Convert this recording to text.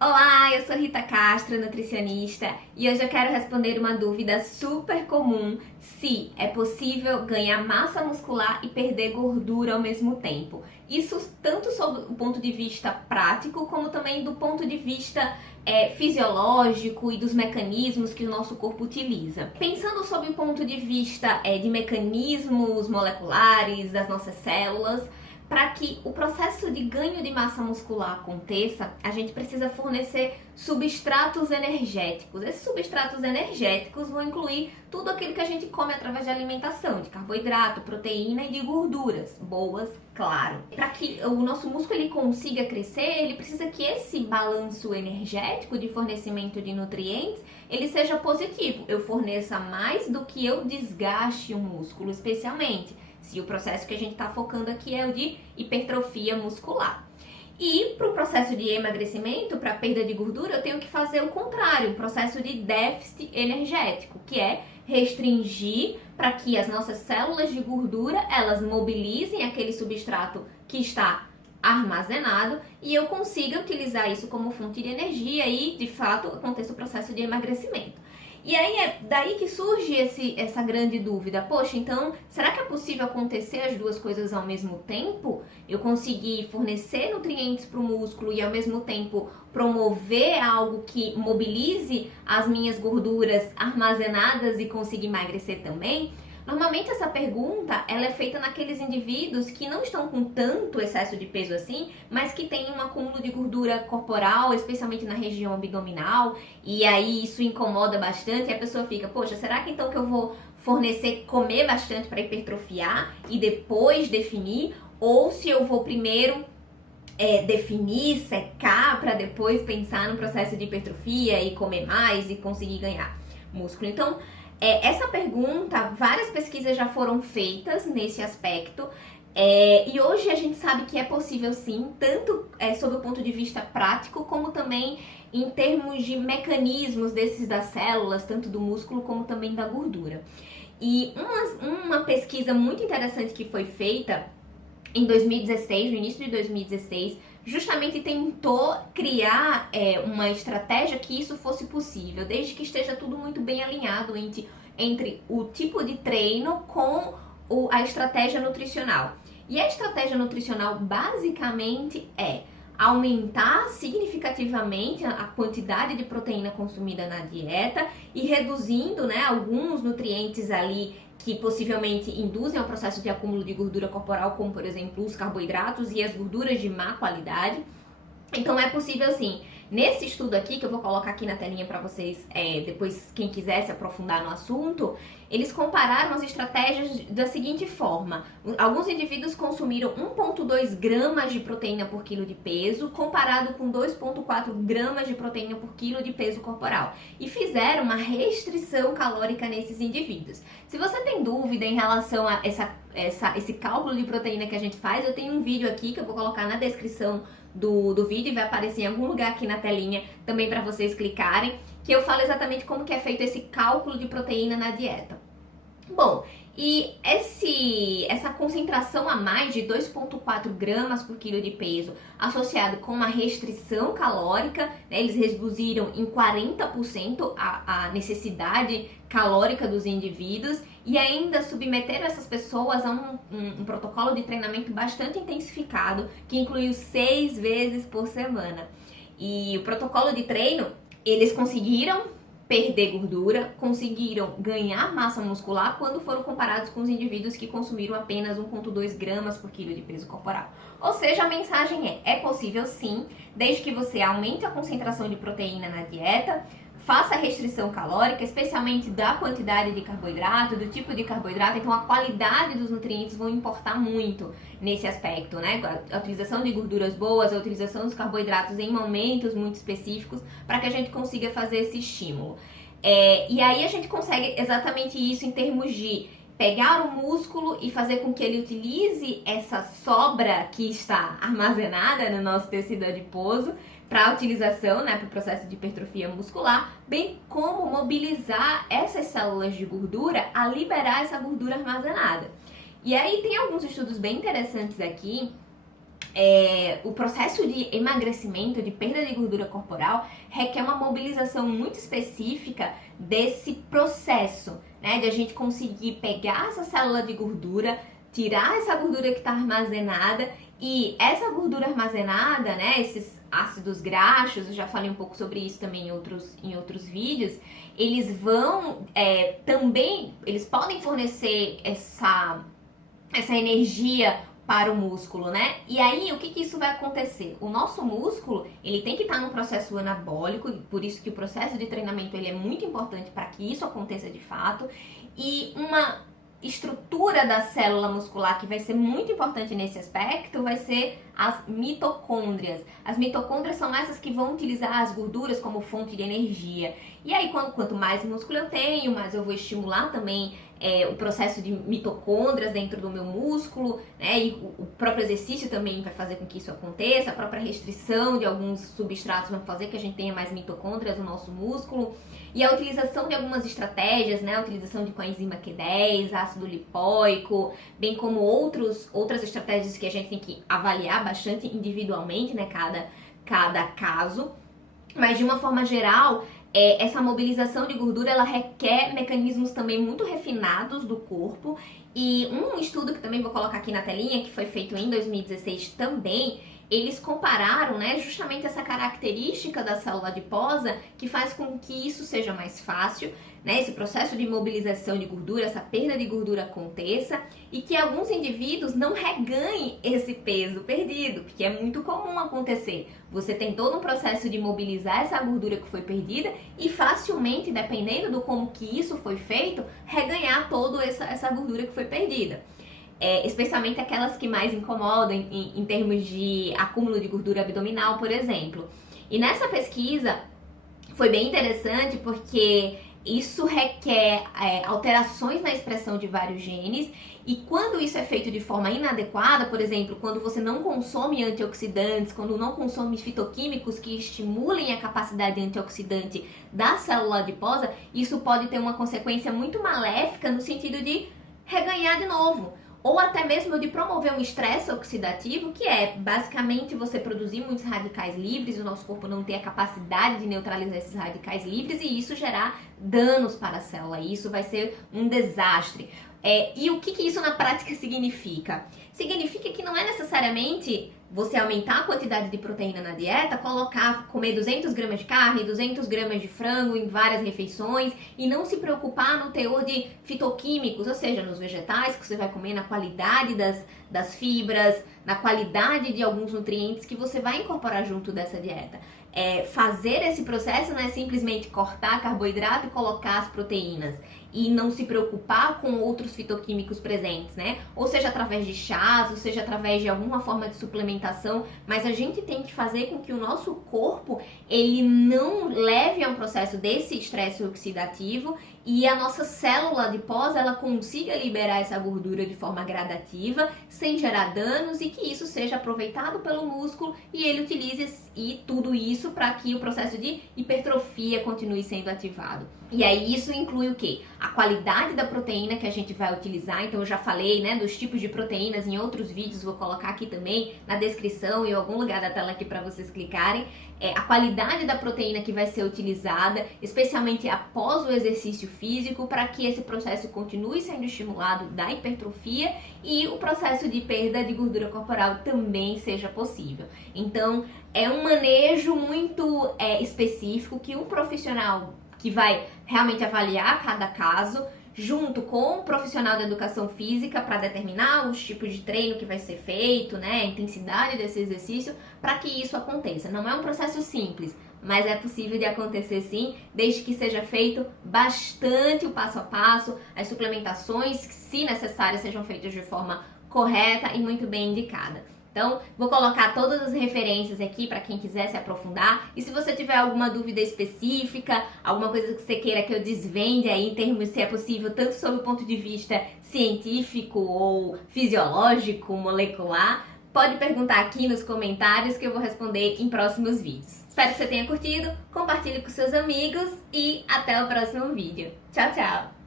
Olá, eu sou Rita Castro, nutricionista, e hoje eu quero responder uma dúvida super comum: se é possível ganhar massa muscular e perder gordura ao mesmo tempo. Isso tanto sob o ponto de vista prático, como também do ponto de vista fisiológico e dos mecanismos que o nosso corpo utiliza. Pensando sob o ponto de vista de mecanismos moleculares das nossas células, para que o processo de ganho de massa muscular aconteça, a gente precisa fornecer substratos energéticos. Esses substratos energéticos vão incluir tudo aquilo que a gente come através de alimentação, de carboidrato, proteína e de gorduras, boas, claro. Para que o nosso músculo ele consiga crescer, ele precisa que esse balanço energético de fornecimento de nutrientes ele seja positivo. Eu forneça mais do que eu desgaste o músculo, especialmente se o processo que a gente está focando aqui é o de hipertrofia muscular. E para o processo de emagrecimento, para perda de gordura, eu tenho que fazer o contrário, um processo de déficit energético, que é restringir para que as nossas células de gordura, elas mobilizem aquele substrato que está armazenado e eu consiga utilizar isso como fonte de energia e, de fato, aconteça o processo de emagrecimento. E aí é daí que surge essa grande dúvida. Poxa, então, será que é possível acontecer as duas coisas ao mesmo tempo? Eu conseguir fornecer nutrientes para o músculo e ao mesmo tempo promover algo que mobilize as minhas gorduras armazenadas e conseguir emagrecer também? Normalmente essa pergunta ela é feita naqueles indivíduos que não estão com tanto excesso de peso assim, mas que têm um acúmulo de gordura corporal, especialmente na região abdominal, e aí isso incomoda bastante e a pessoa fica, poxa, será que então que eu vou fornecer, comer bastante para hipertrofiar e depois definir? Ou se eu vou primeiro definir, secar, para depois pensar no processo de hipertrofia e comer mais e conseguir ganhar músculo? Então, essa pergunta, várias pesquisas já foram feitas nesse aspecto e hoje a gente sabe que é possível sim, tanto sob o ponto de vista prático, como também em termos de mecanismos desses das células, tanto do músculo como também da gordura. E uma pesquisa muito interessante que foi feita em 2016, no início de 2016, justamente tentou criar uma estratégia que isso fosse possível, desde que esteja tudo muito bem alinhado entre o tipo de treino com a estratégia nutricional. E a estratégia nutricional basicamente é aumentar significativamente a quantidade de proteína consumida na dieta e reduzindo, né, alguns nutrientes ali que possivelmente induzem ao processo de acúmulo de gordura corporal, como por exemplo os carboidratos e as gorduras de má qualidade. Então é possível sim. Nesse estudo aqui, que eu vou colocar aqui na telinha para vocês, depois quem quiser se aprofundar no assunto, eles compararam as estratégias da seguinte forma. Alguns indivíduos consumiram 1,2 gramas de proteína por quilo de peso, comparado com 2,4 gramas de proteína por quilo de peso corporal. E fizeram uma restrição calórica nesses indivíduos. Se você tem dúvida em relação a esse cálculo de proteína que a gente faz, eu tenho um vídeo aqui que eu vou colocar na descrição do vídeo e vai aparecer em algum lugar aqui na telinha também para vocês clicarem, que eu falo exatamente como que é feito esse cálculo de proteína na dieta. Bom, e essa concentração a mais de 2,4 gramas por quilo de peso, associado com uma restrição calórica, né, eles reduziram em 40% a necessidade calórica dos indivíduos e ainda submeteram essas pessoas a um protocolo de treinamento bastante intensificado, que incluiu 6 vezes por semana. E o protocolo de treino, eles conseguiram perder gordura, conseguiram ganhar massa muscular quando foram comparados com os indivíduos que consumiram apenas 1,2 gramas por quilo de peso corporal. Ou seja, a mensagem é possível sim, desde que você aumente a concentração de proteína na dieta, faça a restrição calórica, especialmente da quantidade de carboidrato, do tipo de carboidrato, então a qualidade dos nutrientes vão importar muito nesse aspecto, né? A utilização de gorduras boas, a utilização dos carboidratos em momentos muito específicos, para que a gente consiga fazer esse estímulo. E aí a gente consegue exatamente isso em termos de pegar o músculo e fazer com que ele utilize essa sobra que está armazenada no nosso tecido adiposo para a utilização, né, para o processo de hipertrofia muscular, bem como mobilizar essas células de gordura a liberar essa gordura armazenada. E aí tem alguns estudos bem interessantes aqui o processo de emagrecimento, de perda de gordura corporal, requer uma mobilização muito específica desse processo, né? De a gente conseguir pegar essa célula de gordura, tirar essa gordura que está armazenada, e essa gordura armazenada, né? Esses ácidos graxos, eu já falei um pouco sobre isso também em outros vídeos, eles vão também, eles podem fornecer essa energia para o músculo, né? E aí, o que isso vai acontecer? O nosso músculo, ele tem que estar num processo anabólico, por isso que o processo de treinamento ele é muito importante para que isso aconteça de fato, e uma estrutura da célula muscular que vai ser muito importante nesse aspecto vai ser as mitocôndrias. As mitocôndrias são essas que vão utilizar as gorduras como fonte de energia. E aí, quanto mais músculo eu tenho, mais eu vou estimular também o processo de mitocôndrias dentro do meu músculo, né? E o próprio exercício também vai fazer com que isso aconteça, a própria restrição de alguns substratos vai fazer que a gente tenha mais mitocôndrias no nosso músculo. E a utilização de algumas estratégias, né? A utilização de coenzima Q10, ácido lipóico, bem como outras estratégias que a gente tem que avaliar bastante individualmente, né? Cada caso. Mas de uma forma geral, essa mobilização de gordura ela requer mecanismos também muito refinados do corpo. E um estudo que também vou colocar aqui na telinha, que foi feito em 2016 também, eles compararam, né, justamente essa característica da célula adiposa que faz com que isso seja mais fácil, né, esse processo de mobilização de gordura, essa perda de gordura aconteça e que alguns indivíduos não reganhem esse peso perdido, porque é muito comum acontecer. Você tem todo um processo de mobilizar essa gordura que foi perdida e facilmente, dependendo do como que isso foi feito, reganhar toda essa gordura que foi perdida. Especialmente aquelas que mais incomodam em termos de acúmulo de gordura abdominal, por exemplo. E nessa pesquisa foi bem interessante porque isso requer alterações na expressão de vários genes e quando isso é feito de forma inadequada, por exemplo, quando você não consome antioxidantes, quando não consome fitoquímicos que estimulem a capacidade antioxidante da célula adiposa, isso pode ter uma consequência muito maléfica no sentido de reganhar de novo. Ou até mesmo de promover um estresse oxidativo, que é basicamente você produzir muitos radicais livres, o nosso corpo não ter a capacidade de neutralizar esses radicais livres e isso gerar danos para a célula. E isso vai ser um desastre. E o que isso na prática significa? Significa que não é necessariamente você aumentar a quantidade de proteína na dieta, comer 200 gramas de carne, 200 gramas de frango em várias refeições e não se preocupar no teor de fitoquímicos, ou seja, nos vegetais que você vai comer, na qualidade das fibras, na qualidade de alguns nutrientes que você vai incorporar junto dessa dieta. Fazer esse processo não é simplesmente cortar carboidrato e colocar as proteínas e não se preocupar com outros fitoquímicos presentes, né? Ou seja, através de chás, ou seja, através de alguma forma de suplementação, mas a gente tem que fazer com que o nosso corpo, ele não leve a um processo desse estresse oxidativo e a nossa célula adiposa, ela consiga liberar essa gordura de forma gradativa, sem gerar danos e que isso seja aproveitado pelo músculo e ele utilize tudo isso para que o processo de hipertrofia continue sendo ativado. E aí isso inclui o quê? A qualidade da proteína que a gente vai utilizar. Então eu já falei, né, dos tipos de proteínas em outros vídeos, vou colocar aqui também na descrição e em algum lugar da tela aqui para vocês clicarem. A qualidade da proteína que vai ser utilizada, especialmente após o exercício físico, para que esse processo continue sendo estimulado da hipertrofia e o processo de perda de gordura corporal também seja possível. Então é um manejo muito específico que um profissional que vai realmente avaliar cada caso, junto com o profissional da educação física para determinar os tipos de treino que vai ser feito, né, a intensidade desse exercício, para que isso aconteça. Não é um processo simples, mas é possível de acontecer sim, desde que seja feito bastante o passo a passo, as suplementações, se necessárias, sejam feitas de forma correta e muito bem indicada. Então, vou colocar todas as referências aqui para quem quiser se aprofundar. E se você tiver alguma dúvida específica, alguma coisa que você queira que eu desvende aí em termos se é possível, tanto sob o ponto de vista científico ou fisiológico, molecular, pode perguntar aqui nos comentários que eu vou responder em próximos vídeos. Espero que você tenha curtido, compartilhe com seus amigos e até o próximo vídeo. Tchau, tchau!